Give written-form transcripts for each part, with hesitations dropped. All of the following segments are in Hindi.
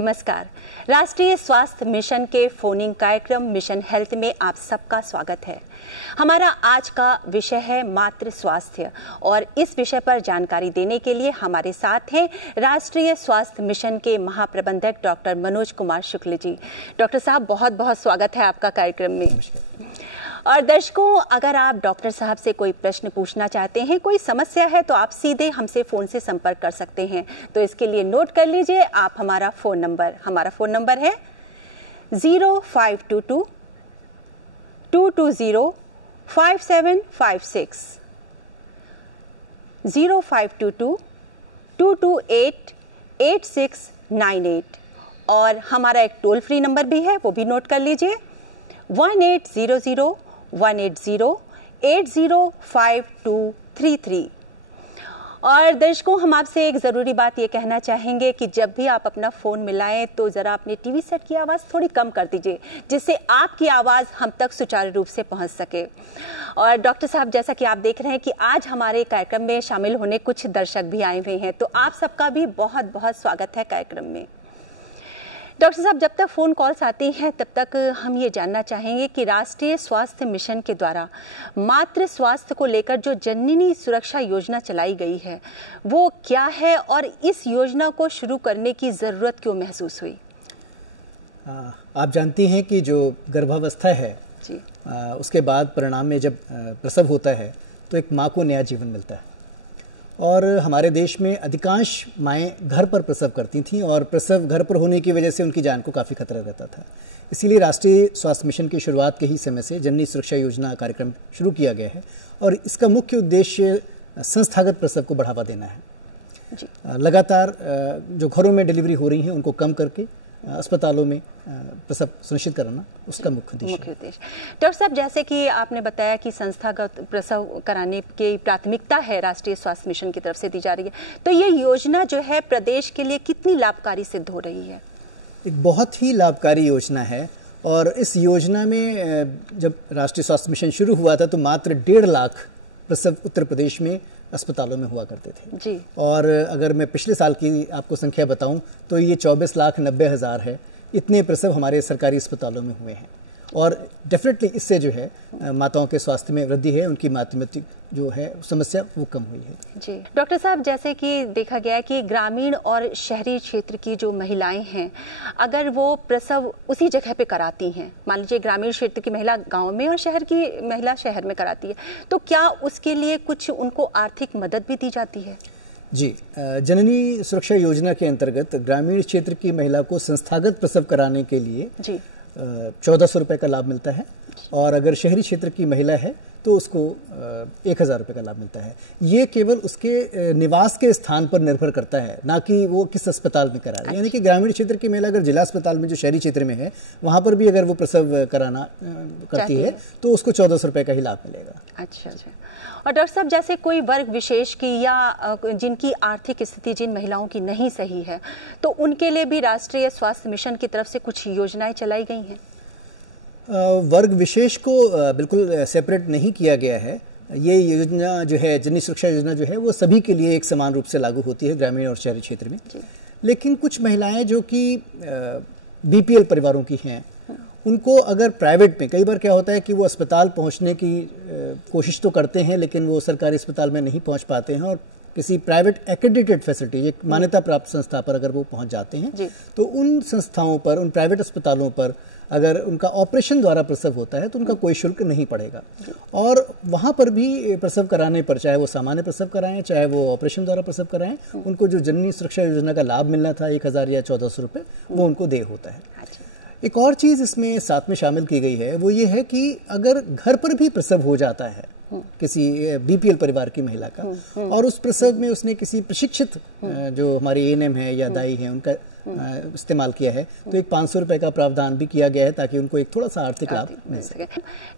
नमस्कार। राष्ट्रीय स्वास्थ्य मिशन के फोनिंग कार्यक्रम मिशन हेल्थ में आप सबका स्वागत है। हमारा आज का विषय है मातृ स्वास्थ्य और इस विषय पर जानकारी देने के लिए हमारे साथ हैं राष्ट्रीय स्वास्थ्य मिशन के महाप्रबंधक डॉक्टर मनोज कुमार शुक्ल जी। डॉक्टर साहब, बहुत बहुत स्वागत है आपका कार्यक्रम में। और दर्शकों, अगर आप डॉक्टर साहब से कोई प्रश्न पूछना चाहते हैं, कोई समस्या है, तो आप सीधे हमसे फ़ोन से संपर्क कर सकते हैं। तो इसके लिए नोट कर लीजिए आप हमारा फ़ोन नंबर है 0522 220 5756 0522 228 8698। और हमारा एक टोल फ्री नंबर भी है, वो भी नोट कर लीजिए 1800 180 805233। और दर्शकों, हम आपसे एक ज़रूरी बात ये कहना चाहेंगे कि जब भी आप अपना फ़ोन मिलाएं तो ज़रा अपने टीवी सेट की आवाज़ थोड़ी कम कर दीजिए, जिससे आपकी आवाज़ हम तक सुचारू रूप से पहुंच सके। और डॉक्टर साहब, जैसा कि आप देख रहे हैं कि आज हमारे कार्यक्रम में शामिल होने कुछ दर्शक भी आए हुए हैं, तो आप सबका भी बहुत बहुत स्वागत है कार्यक्रम में। डॉक्टर साहब, जब तक फ़ोन कॉल्स आती हैं तब तक हम ये जानना चाहेंगे कि राष्ट्रीय स्वास्थ्य मिशन के द्वारा मातृ स्वास्थ्य को लेकर जो जननी सुरक्षा योजना चलाई गई है, वो क्या है और इस योजना को शुरू करने की ज़रूरत क्यों महसूस हुई? आप जानती हैं कि जो गर्भावस्था है जी, उसके बाद परिणाम में जब प्रसव होता है तो एक माँ को नया जीवन मिलता है। और हमारे देश में अधिकांश माएँ घर पर प्रसव करती थीं और प्रसव घर पर होने की वजह से उनकी जान को काफ़ी खतरा रहता था। इसीलिए राष्ट्रीय स्वास्थ्य मिशन की शुरुआत के ही समय से जननी सुरक्षा योजना कार्यक्रम शुरू किया गया है और इसका मुख्य उद्देश्य संस्थागत प्रसव को बढ़ावा देना है जी। लगातार जो घरों में डिलीवरी हो रही हैं उनको कम करके अस्पतालों में प्रसव सुनिश्चित कराना उसका मुख्य उद्देश्य। डॉक्टर साहब, जैसे कि आपने बताया कि संस्थागत प्रसव कराने की प्राथमिकता है राष्ट्रीय स्वास्थ्य मिशन की तरफ से दी जा रही है, तो ये योजना जो है प्रदेश के लिए कितनी लाभकारी सिद्ध हो रही है? एक बहुत ही लाभकारी योजना है और इस योजना में जब राष्ट्रीय स्वास्थ्य मिशन शुरू हुआ था तो मात्र 1.5 लाख प्रसव उत्तर प्रदेश में अस्पतालों में हुआ करते थे जी। और अगर मैं पिछले साल की आपको संख्या बताऊं तो ये 24,90,000 है। इतने प्रसव हमारे सरकारी अस्पतालों में हुए हैं और डेफिनेटली इससे जो है माताओं के स्वास्थ्य में वृद्धि है, उनकी मातृमृत्यु जो है समस्या वो कम हुई है जी। डॉक्टर साहब, जैसे कि देखा गया है कि ग्रामीण और शहरी क्षेत्र की जो महिलाएं हैं, अगर वो प्रसव उसी जगह पे कराती हैं, मान लीजिए ग्रामीण क्षेत्र की महिला गांव में और शहर की महिला शहर में कराती है, तो क्या उसके लिए कुछ उनको आर्थिक मदद भी दी जाती है? जी, जननी सुरक्षा योजना के अंतर्गत ग्रामीण क्षेत्र की महिला को संस्थागत प्रसव कराने के लिए जी 1400 रुपये का लाभ मिलता है और अगर शहरी क्षेत्र की महिला है तो उसको 1000 रुपये का लाभ मिलता है। ये केवल उसके निवास के स्थान पर निर्भर करता है, ना कि वो किस अस्पताल में करा रही है। यानी कि ग्रामीण क्षेत्र की महिला अगर जिला अस्पताल में जो शहरी क्षेत्र में है वहाँ पर भी अगर वो प्रसव कराना करती है तो उसको 1400 रुपये का ही लाभ मिलेगा। अच्छा। और डॉक्टर साहब, जैसे कोई वर्ग विशेष की या जिनकी आर्थिक स्थिति जिन महिलाओं की नहीं सही है, तो उनके लिए भी राष्ट्रीय स्वास्थ्य मिशन की तरफ से कुछ योजनाएं चलाई गई हैं? वर्ग विशेष को बिल्कुल सेपरेट नहीं किया गया है। ये योजना जो है जननी सुरक्षा योजना जो है वो सभी के लिए एक समान रूप से लागू होती है ग्रामीण और शहरी क्षेत्र में। लेकिन कुछ महिलाएं जो कि बीपीएल परिवारों की हैं, उनको अगर प्राइवेट में, कई बार क्या होता है कि वो अस्पताल पहुंचने की कोशिश तो करते हैं लेकिन वो सरकारी अस्पताल में नहीं पहुंच पाते हैं और किसी प्राइवेट एक्रेडिटेड फैसिलिटी, एक मान्यता प्राप्त संस्था पर अगर वो पहुंच जाते हैं तो उन संस्थाओं पर, उन प्राइवेट अस्पतालों पर अगर उनका ऑपरेशन द्वारा प्रसव होता है तो उनका कोई शुल्क नहीं पड़ेगा। और वहाँ पर भी प्रसव कराने पर, चाहे वो सामान्य प्रसव कराएं चाहे वो ऑपरेशन द्वारा प्रसव कराएं, उनको जो जननी सुरक्षा योजना का लाभ मिलना था 1000 या 1400 रुपये, वो उनको देय होता है। एक और चीज़ इसमें साथ में शामिल की गई है, वो ये है कि अगर घर पर भी प्रसव हो जाता है किसी बीपीएल परिवार की महिला का और उस प्रसव में उसने किसी प्रशिक्षित जो हमारी एएनएम है या दाई है उनका इस्तेमाल किया है, तो एक 500 रुपये का प्रावधान भी किया गया है ताकि उनको एक थोड़ा सा आर्थिक लाभ मिल सके।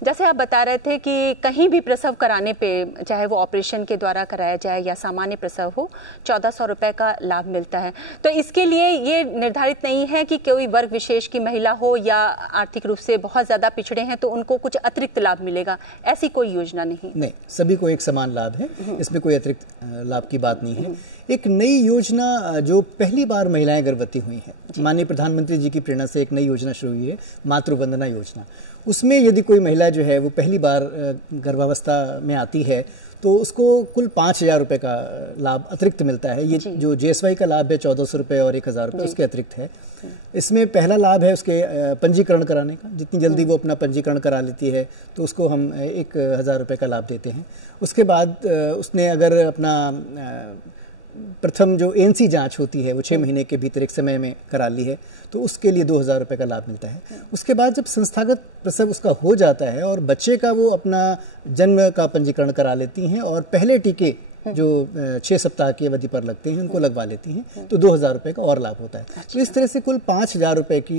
जैसे आप बता रहे थे कि कहीं भी प्रसव कराने पे, चाहे वो ऑपरेशन के द्वारा कराया जाए या सामान्य प्रसव हो, 1400 रुपये का लाभ मिलता है। तो इसके लिए ये निर्धारित नहीं है कि कोई वर्ग विशेष की महिला हो या आर्थिक रूप से बहुत ज़्यादा पिछड़े हैं तो उनको कुछ अतिरिक्त लाभ मिलेगा, ऐसी कोई योजना नहीं। सभी को एक समान लाभ है, इसमें कोई अतिरिक्त लाभ की बात नहीं है। एक नई योजना जो पहली बार महिलाएं गर्भवती प्रगति हुई है। माननीय प्रधानमंत्री जी की प्रेरणा से एक नई योजना शुरू हुई है, मातृ वंदना योजना। उसमें यदि कोई महिला जो है वो पहली बार गर्भावस्था में आती है तो उसको कुल 5,000 रुपये का लाभ अतिरिक्त मिलता है। ये जो JSY का लाभ है 1,400 रुपये और 1,000 रुपये उसके अतिरिक्त है। इसमें पहला लाभ है उसके पंजीकरण कराने का। जितनी जल्दी वो अपना पंजीकरण करा लेती है तो उसको हम 1,000 रुपये का लाभ देते हैं। उसके बाद उसने अगर अपना प्रथम जो ANC जांच होती है वो 6 महीने के भीतर एक समय में करा ली है तो उसके लिए 2,000 रुपये का लाभ मिलता है। उसके बाद जब संस्थागत प्रसव उसका हो जाता है और बच्चे का वो अपना जन्म का पंजीकरण करा लेती हैं और पहले टीके जो 6 सप्ताह की अवधि पर लगते हैं उनको लगवा लेती हैं तो 2,000 रुपये का और लाभ होता है। तो इस तरह से कुल 5,000 रुपये की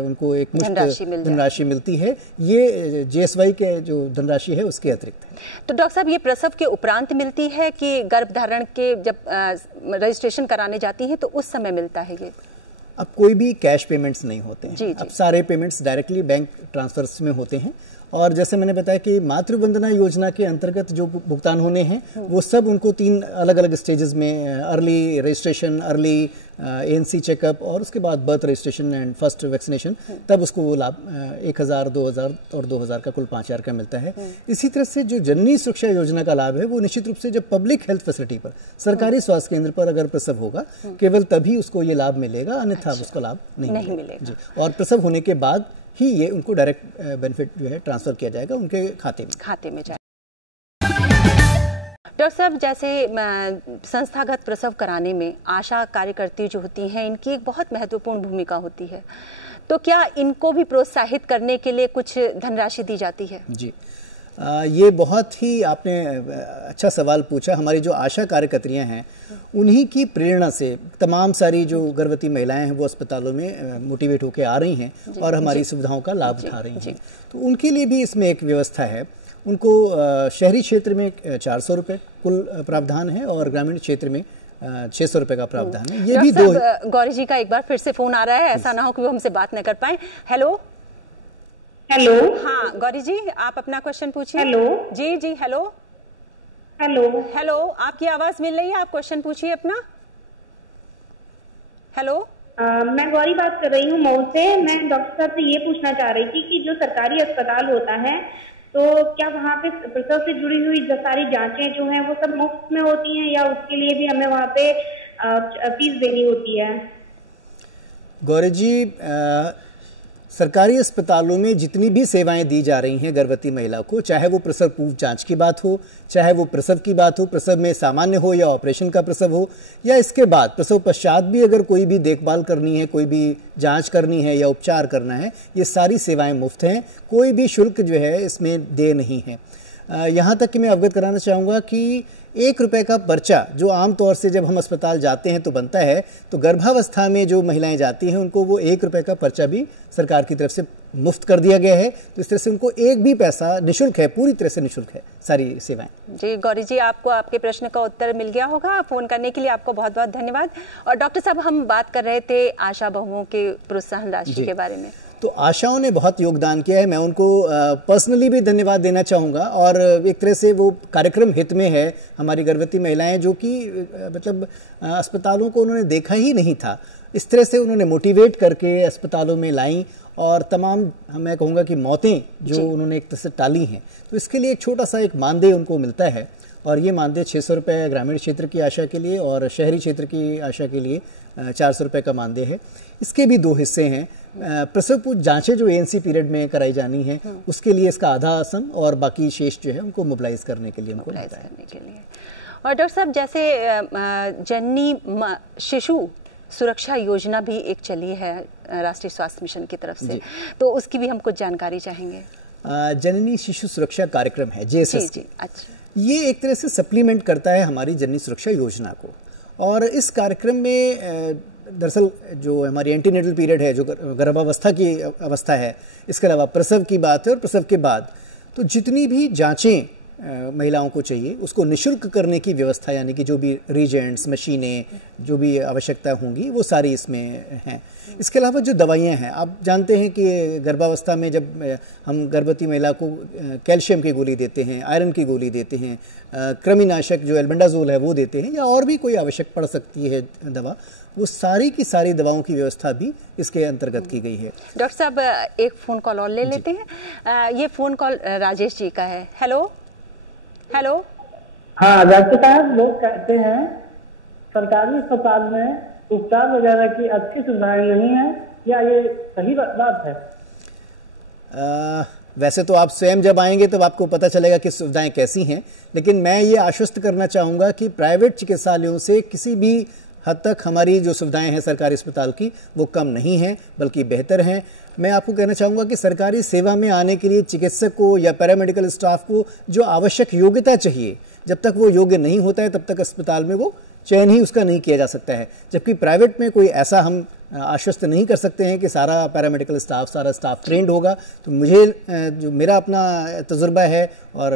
उनको एक मुश्त धनराशि मिलती है। ये JSY के जो धनराशि है उसके अतिरिक्त है। तो डॉक्टर साहब, ये प्रसव के उपरांत मिलती है कि गर्भधारण के जब रजिस्ट्रेशन कराने जाती है तो उस समय मिलता है ये? अब कोई भी कैश पेमेंट्स नहीं होते हैं। जी। अब सारे पेमेंट्स डायरेक्टली बैंक ट्रांसफर्स में होते हैं। और जैसे मैंने बताया कि मातृ वंदना योजना के अंतर्गत जो भुगतान होने हैं वो सब उनको 3 अलग अलग स्टेजेस में, early registration, early ANC checkup और उसके बाद birth registration and first vaccination, तब उसको वो लाभ 1,000, 2,000 और 2,000 का कुल 5,000 का मिलता है। इसी तरह से जो जननी सुरक्षा योजना का लाभ है वो निश्चित रूप से जब पब्लिक हेल्थ फैसिलिटी पर, सरकारी स्वास्थ्य केंद्र पर अगर प्रसव होगा केवल तभी उसको ये लाभ मिलेगा, अन्यथा उसको लाभ नहीं मिलेगा। जी। और प्रसव होने के बाद ही ये उनको डायरेक्ट बेनिफिट जो है ट्रांसफर किया जाएगा उनके खाते में जाएगा। डॉक्टर साहब, जैसे संस्थागत प्रसव कराने में आशा कार्यकर्ती जो होती हैं इनकी एक बहुत महत्वपूर्ण भूमिका होती है, तो क्या इनको भी प्रोत्साहित करने के लिए कुछ धनराशि दी जाती है? जी, ये बहुत ही आपने अच्छा सवाल पूछा। हमारी जो आशा कार्यकर्तियां हैं उन्हीं की प्रेरणा से तमाम सारी जो गर्भवती महिलाएं हैं वो अस्पतालों में मोटिवेट होकर आ रही हैं और हमारी सुविधाओं का लाभ उठा रही हैं। तो उनके लिए भी इसमें एक व्यवस्था है। उनको शहरी क्षेत्र में 400 रुपये कुल प्रावधान है और ग्रामीण क्षेत्र में 600 रुपये का प्रावधान है। ये भी दो। गौरी जी का एक बार फिर से फोन आ रहा है, ऐसा ना हो कि वो हमसे बात न कर पाए। हेलो। हाँ गौरी जी, आप अपना क्वेश्चन पूछिए। जी हेलो। हेलो, आपकी आवाज मिल रही है, आप क्वेश्चन पूछिए अपना। हेलो। मैं गौरी बात कर रही हूँ मऊ से। मैं डॉक्टर साहब से ये पूछना चाह रही थी कि जो सरकारी अस्पताल होता है तो क्या वहाँ पे प्रसव से जुड़ी हुई जो सारी जांचें जो हैं वो सब मुफ्त में होती हैं या उसके लिए भी हमें वहाँ पे फीस देनी होती है? गौरी जी, सरकारी अस्पतालों में जितनी भी सेवाएं दी जा रही हैं गर्भवती महिला को, चाहे वो प्रसव पूर्व जांच की बात हो, चाहे वो प्रसव की बात हो, प्रसव में सामान्य हो या ऑपरेशन का प्रसव हो, या इसके बाद प्रसव पश्चात भी अगर कोई भी देखभाल करनी है, कोई भी जांच करनी है या उपचार करना है, ये सारी सेवाएं मुफ्त हैं। कोई भी शुल्क जो है इसमें दे नहीं है। यहाँ तक कि मैं अवगत कराना चाहूँगा कि 1 रुपये का पर्चा जो आमतौर से जब हम अस्पताल जाते हैं तो बनता है, तो गर्भावस्था में जो महिलाएं जाती हैं उनको वो 1 रुपये का पर्चा भी सरकार की तरफ से मुफ्त कर दिया गया है। तो इस तरह से उनको एक भी पैसा निःशुल्क है, पूरी तरह से निःशुल्क है सारी सेवाएं। जी गौरी जी, आपको आपके प्रश्न का उत्तर मिल गया होगा। फोन करने के लिए आपको बहुत बहुत धन्यवाद। और डॉक्टर साहब, हम बात कर रहे थे आशा बहुओं के प्रोत्साहन राशि के बारे में। तो आशाओं ने बहुत योगदान किया है, मैं उनको पर्सनली भी धन्यवाद देना चाहूँगा। और एक तरह से वो कार्यक्रम हित में है। हमारी गर्भवती महिलाएं जो कि मतलब अस्पतालों को उन्होंने देखा ही नहीं था, इस तरह से उन्होंने मोटिवेट करके अस्पतालों में लाई और तमाम मैं कहूँगा कि मौतें जो उन्होंने एक तरह से टाली हैं। तो इसके लिए एक छोटा सा एक मानदेय उनको मिलता है और ये मानदेय 600 रुपये ग्रामीण क्षेत्र की आशा के लिए और शहरी क्षेत्र की आशा के लिए 400 रुपये का मानदेय है। इसके भी 2 हिस्से हैं। प्रसव पूर्व जांचें जो ANC पीरियड में कराई जानी है उसके लिए इसका आधा सम और बाकी शेष जो है उनको मोबिलाइज करने के लिए उनको मोबिलाइज करने के लिए। और डॉक्टर साहब, जैसे जननी शिशु सुरक्षा योजना भी एक चली है राष्ट्रीय स्वास्थ्य मिशन की तरफ से, तो उसकी भी हम कुछ जानकारी चाहेंगे। जननी शिशु सुरक्षा कार्यक्रम है JSS। अच्छा। ये एक तरह से सप्लीमेंट करता है हमारी जननी सुरक्षा योजना को। और इस कार्यक्रम में दरअसल जो हमारी एंटीनेटल पीरियड है, जो गर्भावस्था की अवस्था है, इसके अलावा प्रसव की बात है और प्रसव के बाद तो जितनी भी जांचें महिलाओं को चाहिए उसको निःशुल्क करने की व्यवस्था, यानी कि जो भी रीजेंट्स, मशीनें, जो भी आवश्यकता होंगी वो सारी इसमें हैं। इसके अलावा जो दवाइयाँ हैं, आप जानते हैं कि गर्भावस्था में जब हम गर्भवती महिला को कैल्शियम की गोली देते हैं, आयरन की गोली देते हैं, कृमिनाशक जो एल्बेंडाजोल है वो देते हैं, या और भी कोई आवश्यक पड़ सकती है दवा, वो सारी की सारी दवाओं की व्यवस्था भी इसके अंतर्गत की गई है। डॉक्टर साहब एक फ़ोन कॉल और ले लेते हैं। ये फ़ोन कॉल राजेश जी का है। Hello hello. हाँ डॉक्टर साहब, लोग कहते हैं सरकारी अस्पताल में उपचार वगैरह की अच्छी सुविधाएं नहीं है, क्या ये सही बात है? वैसे तो आप स्वयं जब आएंगे तब आपको पता चलेगा कि सुविधाएं कैसी हैं, लेकिन मैं ये आश्वस्त करना चाहूँगा कि प्राइवेट चिकित्सालयों से किसी भी हद तक हमारी जो सुविधाएं हैं सरकारी अस्पताल की वो कम नहीं हैं, बल्कि बेहतर हैं। मैं आपको कहना चाहूँगा कि सरकारी सेवा में आने के लिए चिकित्सक को या पैरामेडिकल स्टाफ को जो आवश्यक योग्यता चाहिए, जब तक वो योग्य नहीं होता है तब तक अस्पताल में वो चयन ही उसका नहीं किया जा सकता है। जबकि प्राइवेट में कोई ऐसा हम आश्वस्त नहीं कर सकते हैं कि सारा पैरामेडिकल स्टाफ, सारा स्टाफ ट्रेंड होगा। तो मुझे जो मेरा अपना तजुर्बा है, और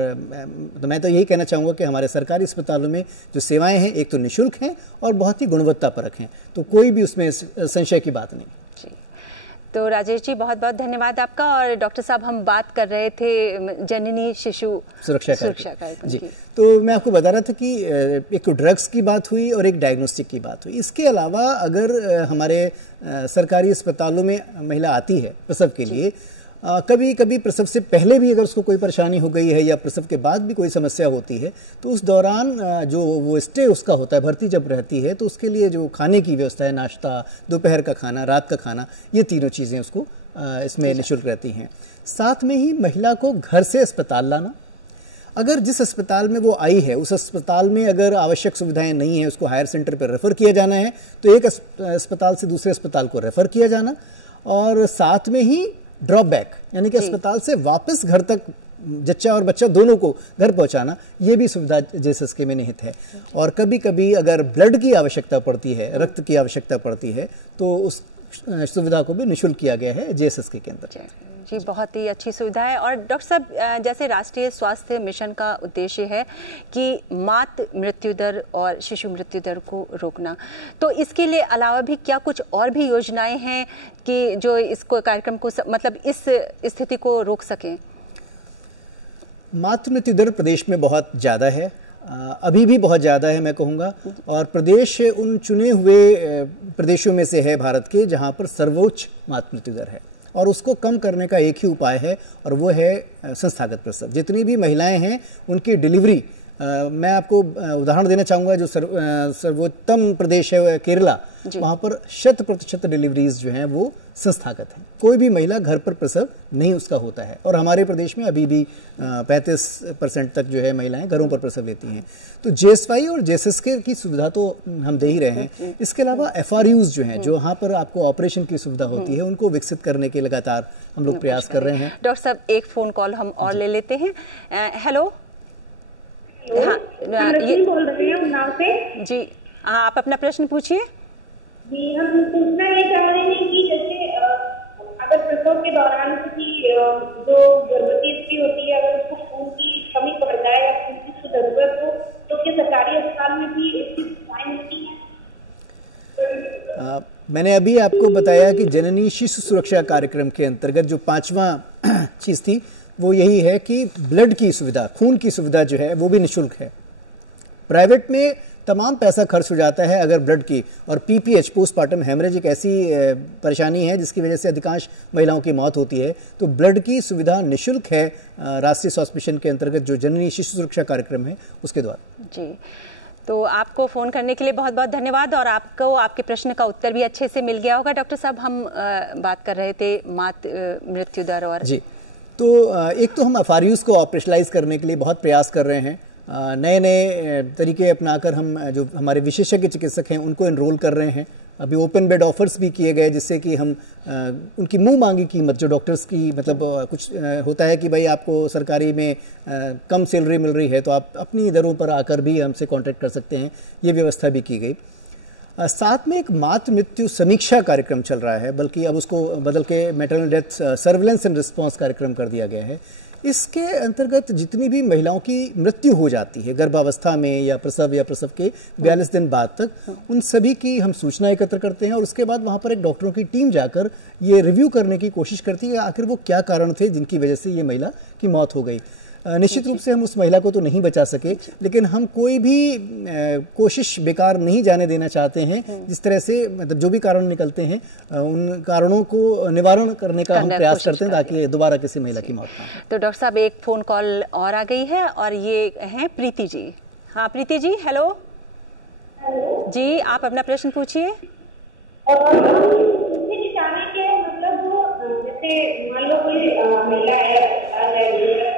तो मैं तो यही कहना चाहूँगा कि हमारे सरकारी अस्पतालों में जो सेवाएं हैं एक तो निःशुल्क हैं और बहुत ही गुणवत्तापरक हैं, तो कोई भी उसमें संशय की बात नहीं। तो राजेश जी बहुत बहुत धन्यवाद आपका। और डॉक्टर साहब हम बात कर रहे थे जननी शिशु सुरक्षा कार्यक्रम जी। तो मैं आपको बता रहा था कि एक ड्रग्स की बात हुई और एक डायग्नोस्टिक की बात हुई। इसके अलावा अगर हमारे सरकारी अस्पतालों में महिला आती है प्रसव के लिए, कभी कभी प्रसव से पहले भी अगर उसको कोई परेशानी हो गई है या प्रसव के बाद भी कोई समस्या होती है, तो उस दौरान जो वो स्टे उसका होता है, भर्ती जब रहती है, तो उसके लिए जो खाने की व्यवस्था है, नाश्ता, दोपहर का खाना, रात का खाना, ये तीनों चीज़ें उसको इसमें निःशुल्क रहती हैं। साथ में ही महिला को घर से अस्पताल लाना, अगर जिस अस्पताल में वो आई है उस अस्पताल में अगर आवश्यक सुविधाएं नहीं है, उसको हायर सेंटर पर रेफ़र किया जाना है, तो एक अस्पताल से दूसरे अस्पताल को रेफ़र किया जाना, और साथ में ही ड्रॉप बैक यानी कि अस्पताल से वापस घर तक जच्चा और बच्चा दोनों को घर पहुंचाना, ये भी सुविधा जेएसएसके में निहित है। और कभी कभी अगर ब्लड की आवश्यकता पड़ती है, रक्त की आवश्यकता पड़ती है, तो उस सुविधा को भी निःशुल्क किया गया है जेएसएसके के अंदर। जी बहुत ही अच्छी सुविधा है। और डॉक्टर साहब जैसे राष्ट्रीय स्वास्थ्य मिशन का उद्देश्य है कि मातृ मृत्यु दर और शिशु मृत्यु दर को रोकना, तो इसके लिए अलावा भी क्या कुछ और भी योजनाएं हैं कि जो इसको कार्यक्रम को मतलब इस स्थिति को रोक सकें? मातृ मृत्यु दर प्रदेश में बहुत ज़्यादा है, अभी भी बहुत ज़्यादा है मैं कहूँगा, और प्रदेश उन चुने हुए प्रदेशों में से है भारत के जहाँ पर सर्वोच्च मातृ मृत्यु दर है। और उसको कम करने का एक ही उपाय है, और वो है संस्थागत प्रसव। जितनी भी महिलाएं हैं उनकी डिलीवरी, मैं आपको उदाहरण देना चाहूँगा, जो सर्वोत्तम प्रदेश है केरला, वहाँ पर 100% डिलीवरीज जो हैं वो संस्थागत हैं। कोई भी महिला घर पर प्रसव नहीं उसका होता है, और हमारे प्रदेश में अभी भी 35% तक जो है महिलाएं घरों पर प्रसव लेती हैं। तो जेएसवाई और जेएसएसके की सुविधा तो हम दे ही रहे हैं। इसके अलावा एफआरयूज जो हैं, जो यहाँ पर आपको ऑपरेशन की सुविधा होती है, उनको विकसित करने के लगातार हम लोग प्रयास कर रहे हैं। डॉक्टर साहब एक फ़ोन कॉल हम और ले लेते हैं। हेलो। हाँ, ये बोल रहे हैं उन्नाव से। जी हाँ, आप अपना प्रश्न पूछिए। जी, हम पूछना ये चाह रहे हैं कि जैसे अगर प्रसव के दौरान किसी जो गर्भवती स्त्री होती है, अगर उसको खून की कमी पड़ जाए या खून की जरूरत हो, तो क्या सरकारी अस्पताल में भी इसकी सुविधाएं मिलती हैं? मैंने अभी आपको बताया कि जननी शिशु सुरक्षा कार्यक्रम के अंतर्गत जो 5वां चीज़ थी वो यही है कि ब्लड की सुविधा, खून की सुविधा जो है वो भी निःशुल्क है। प्राइवेट में तमाम पैसा खर्च हो जाता है अगर ब्लड की, और पीपीएच पोस्टमार्टम हेमरेज एक ऐसी परेशानी है जिसकी वजह से अधिकांश महिलाओं की मौत होती है। तो ब्लड की सुविधा निःशुल्क है राष्ट्रीय स्वास्थ्य मिशन के अंतर्गत जो जननी शिशु सुरक्षा कार्यक्रम है उसके द्वारा। जी, तो आपको फ़ोन करने के लिए बहुत बहुत धन्यवाद, और आपको आपके प्रश्न का उत्तर भी अच्छे से मिल गया होगा। डॉक्टर साहब हम बात कर रहे थे मातृ मृत्यु दर और जी, तो एक तो हम एफआरयूज को ऑपरेशनलाइज करने के लिए बहुत प्रयास कर रहे हैं। नए नए तरीके अपनाकर हम जो हमारे विशेषज्ञ चिकित्सक हैं उनको एनरोल कर रहे हैं। अभी ओपन बेड ऑफर्स भी किए गए जिससे कि हम उनकी मुंह मांगी कीमत, जो डॉक्टर्स की मतलब कुछ होता है कि भाई आपको सरकारी में कम सैलरी मिल रही है तो आप अपनी दरों पर आकर भी हमसे कॉन्टैक्ट कर सकते हैं, ये व्यवस्था भी की गई। साथ में एक मातृ मृत्यु समीक्षा कार्यक्रम चल रहा है, बल्कि अब उसको बदल के maternal death surveillance and response कार्यक्रम कर दिया गया है। इसके अंतर्गत जितनी भी महिलाओं की मृत्यु हो जाती है गर्भावस्था में या प्रसव के 42 दिन बाद तक, उन सभी की हम सूचना एकत्र करते हैं, और उसके बाद वहाँ पर एक डॉक्टरों की टीम जाकर ये रिव्यू करने की कोशिश करती है आखिर वो क्या कारण थे जिनकी वजह से ये महिला की मौत हो गई। निश्चित रूप से हम उस महिला को तो नहीं बचा सके, लेकिन हम कोई भी कोशिश बेकार नहीं जाने देना चाहते हैं। जिस तरह से मतलब जो भी कारण निकलते हैं उन कारणों को निवारण करने का हम प्रयास करते हैं ताकि दोबारा किसी महिला की मौत ना हो। तो डॉक्टर साहब एक फोन कॉल और आ गई है और ये हैं प्रीति जी। हाँ प्रीति जी, हेलो जी, आप अपना प्रश्न पूछिए। मतलब जैसे मान लो कोई महिला है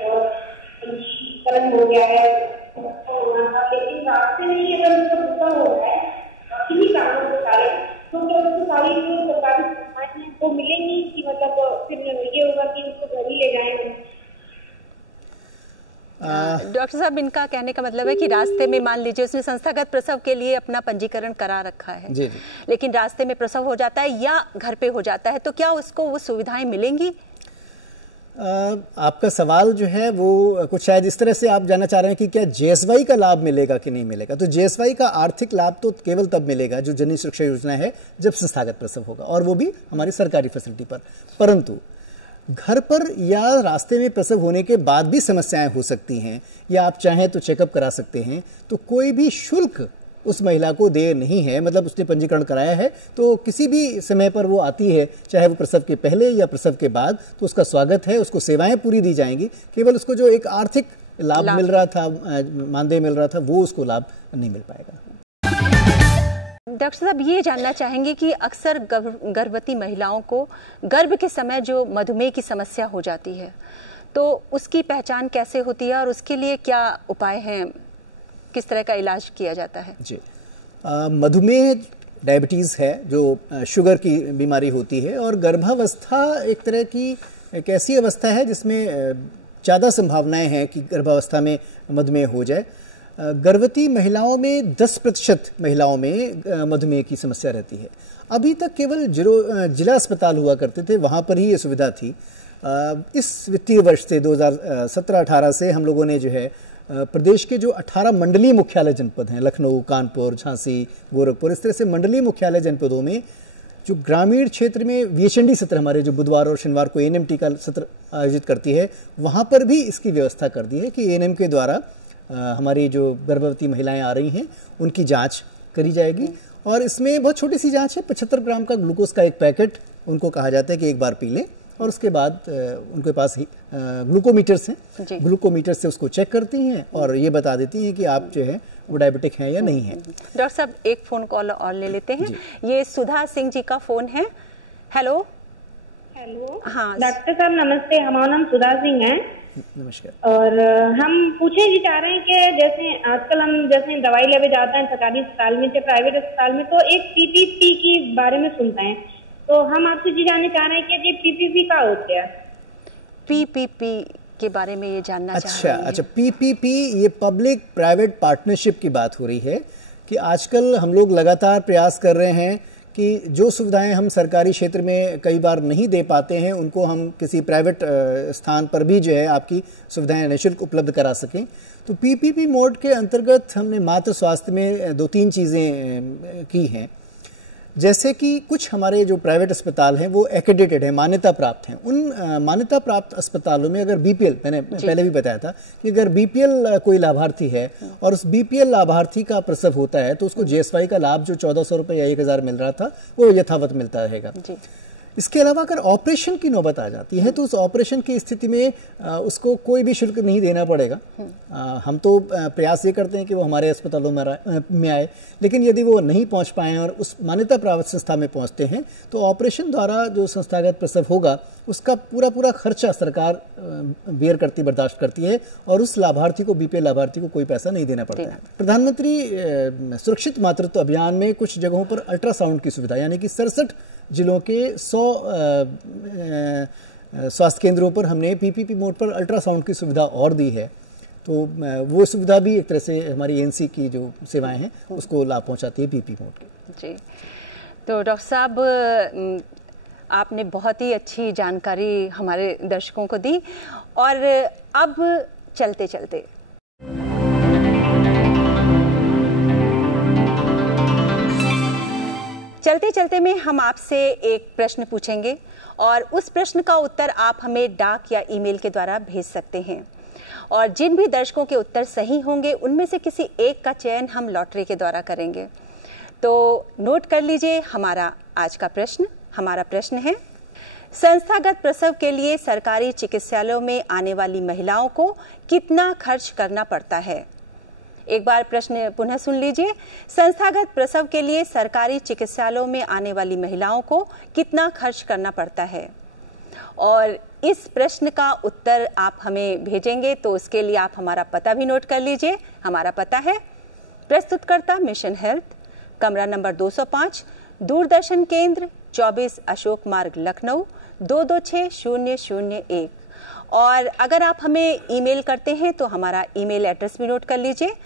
और पंजीकरण हो गया है लेकिन रास्ते में ही अगर उसका गुस्सा हो रहा है किसी कारणों के कारण, तो क्या उसको सारी जो सरकारी सुविधाएं हैं वो मिलेंगी कि मतलब फिर ये होगा कि उसको घर ही ले जाएंगे? डॉक्टर साहब इनका कहने का मतलब है कि रास्ते में मान लीजिए उसने संस्थागत प्रसव के लिए अपना पंजीकरण करा रखा है जी। लेकिन रास्ते में प्रसव हो जाता है या घर पे हो जाता है, तो क्या उसको वो सुविधाएं मिलेंगी? आपका सवाल जो है वो कुछ शायद इस तरह से आप जानना चाह रहे हैं कि क्या जेएसवाई का लाभ मिलेगा कि नहीं मिलेगा। तो जेएसवाई का आर्थिक लाभ तो केवल तब मिलेगा जो जननी सुरक्षा योजना है जब संस्थागत प्रसव होगा, और वो भी हमारी सरकारी फैसिलिटी पर। परंतु घर पर या रास्ते में प्रसव होने के बाद भी समस्याएं हो सकती हैं, या आप चाहें तो चेकअप करा सकते हैं, तो कोई भी शुल्क उस महिला को देय नहीं है। मतलब उसने पंजीकरण कराया है तो किसी भी समय पर वो आती है, चाहे वो प्रसव के पहले या प्रसव के बाद, तो उसका स्वागत है, उसको सेवाएं पूरी दी जाएंगी। केवल उसको जो एक आर्थिक लाभ मिल रहा था, मानदेय मिल रहा था, वो उसको लाभ नहीं मिल पाएगा। डॉक्टर साहब ये जानना चाहेंगे कि अक्सर गर्भवती महिलाओं को गर्भ के समय जो मधुमेह की समस्या हो जाती है, तो उसकी पहचान कैसे होती है और उसके लिए क्या उपाय हैं, किस तरह का इलाज किया जाता है? जी, मधुमेह डायबिटीज़ है जो शुगर की बीमारी होती है, और गर्भावस्था एक तरह की एक ऐसी अवस्था है जिसमें ज़्यादा संभावनाएं हैं कि गर्भावस्था में मधुमेह हो जाए। गर्भवती महिलाओं में 10% महिलाओं में मधुमेह की समस्या रहती है। अभी तक केवल जिला अस्पताल हुआ करते थे, वहाँ पर ही ये सुविधा थी। इस वित्तीय वर्ष से 2017-18 से हम लोगों ने जो है प्रदेश के जो 18 मंडलीय मुख्यालय जनपद हैं, लखनऊ, कानपुर, झांसी, गोरखपुर, इस तरह से मंडलीय मुख्यालय जनपदों में जो ग्रामीण क्षेत्र में VHND सत्र, हमारे जो बुधवार और शनिवार को ANM का सत्र आयोजित करती है, वहाँ पर भी इसकी व्यवस्था कर दी है कि ANM के द्वारा हमारी जो गर्भवती महिलाएं आ रही हैं उनकी जांच करी जाएगी। और इसमें बहुत छोटी सी जांच है, 75 ग्राम का ग्लूकोज का एक पैकेट उनको कहा जाता है कि एक बार पी लें, और उसके बाद उनके पास ग्लूकोमीटर्स हैं, ग्लूकोमीटर से उसको चेक करती हैं और ये बता देती हैं कि आप जो है वो डायबिटिक हैं या नहीं हैं। डॉक्टर साहब एक फ़ोन कॉल और ले लेते हैं, ये सुधा सिंह जी का फ़ोन है। हेलो हेलो, हाँ डॉक्टर साहब नमस्ते, हमारा नाम सुधा सिंह है। नमस्कार। और हम पूछे जी चाह रहे हैं कि जैसे आजकल हम जैसे दवाई लेने जाते हैं सरकारी अस्पताल में या प्राइवेट अस्पताल में, तो एक PPP के बारे में सुनते हैं, तो हम आपसे जी जानना चाह रहे हैं कि ये PPP क्या होता है? PPP के बारे में ये जानना चाह रहे हैं। अच्छा, PPP ये पब्लिक प्राइवेट पार्टनरशिप की बात हो रही है कि आजकल हम लोग लगातार प्रयास कर रहे हैं कि जो सुविधाएं हम सरकारी क्षेत्र में कई बार नहीं दे पाते हैं उनको हम किसी प्राइवेट स्थान पर भी जो है आपकी सुविधाएं निःशुल्क उपलब्ध करा सकें। तो PPP मोड के अंतर्गत हमने मातृ स्वास्थ्य में 2-3 चीज़ें की हैं। जैसे कि कुछ हमारे जो प्राइवेट अस्पताल हैं वो एक्रेडिटेड हैं, मान्यता प्राप्त हैं। उन मान्यता प्राप्त अस्पतालों में अगर BPL, मैंने पहले भी बताया था कि अगर BPL कोई लाभार्थी है और उस BPL लाभार्थी का प्रसव होता है तो उसको JSY का लाभ जो 1400 रुपये या 1000 मिल रहा था वो यथावत मिलता रहेगा। इसके अलावा अगर ऑपरेशन की नौबत आ जाती है तो उस ऑपरेशन की स्थिति में उसको कोई भी शुल्क नहीं देना पड़ेगा। हम तो प्रयास ये करते हैं कि वो हमारे अस्पतालों में आए, लेकिन यदि वो नहीं पहुंच पाए और उस मान्यता प्राप्त संस्था में पहुंचते हैं तो ऑपरेशन द्वारा जो संस्थागत प्रसव होगा उसका पूरा खर्चा सरकार बेयर करती, बर्दाश्त करती है, और उस लाभार्थी को, BPL लाभार्थी को कोई पैसा नहीं देना पड़ता है। प्रधानमंत्री सुरक्षित मातृत्व अभियान में कुछ जगहों पर अल्ट्रासाउंड की सुविधा, यानी कि 67 जिलों के 100 स्वास्थ्य केंद्रों पर हमने PPP मोड पर अल्ट्रासाउंड की सुविधा और दी है। तो वो सुविधा भी एक तरह से हमारी ANC की जो सेवाएं हैं उसको लाभ पहुंचाती है PPP मोड के। जी, तो डॉक्टर साहब आपने बहुत ही अच्छी जानकारी हमारे दर्शकों को दी, और अब चलते चलते में हम आपसे एक प्रश्न पूछेंगे और उस प्रश्न का उत्तर आप हमें डाक या ईमेल के द्वारा भेज सकते हैं। और जिन भी दर्शकों के उत्तर सही होंगे उनमें से किसी एक का चयन हम लॉटरी के द्वारा करेंगे। तो नोट कर लीजिए हमारा आज का प्रश्न। हमारा प्रश्न है, संस्थागत प्रसव के लिए सरकारी चिकित्सालयों में आने वाली महिलाओं को कितना खर्च करना पड़ता है? एक बार प्रश्न पुनः सुन लीजिए। संस्थागत प्रसव के लिए सरकारी चिकित्सालयों में आने वाली महिलाओं को कितना खर्च करना पड़ता है? और इस प्रश्न का उत्तर आप हमें भेजेंगे तो उसके लिए आप हमारा पता भी नोट कर लीजिए। हमारा पता है प्रस्तुतकर्ता मिशन हेल्थ, कमरा नंबर 205, दूरदर्शन केंद्र 24 अशोक मार्ग, लखनऊ 226001। और अगर आप हमें ईमेल करते हैं तो हमारा ईमेल एड्रेस भी नोट कर लीजिए,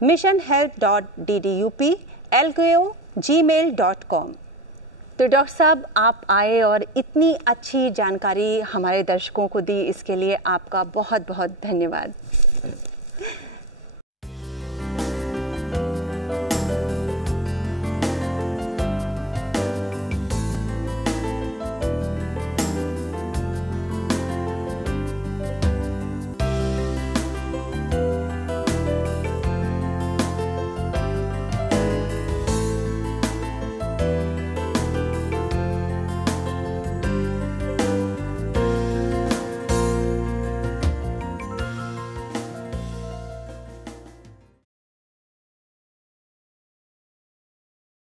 missionhealth.ddupl@gmail.com। तो डॉक्टर साहब, आप आए और इतनी अच्छी जानकारी हमारे दर्शकों को दी, इसके लिए आपका बहुत बहुत धन्यवाद।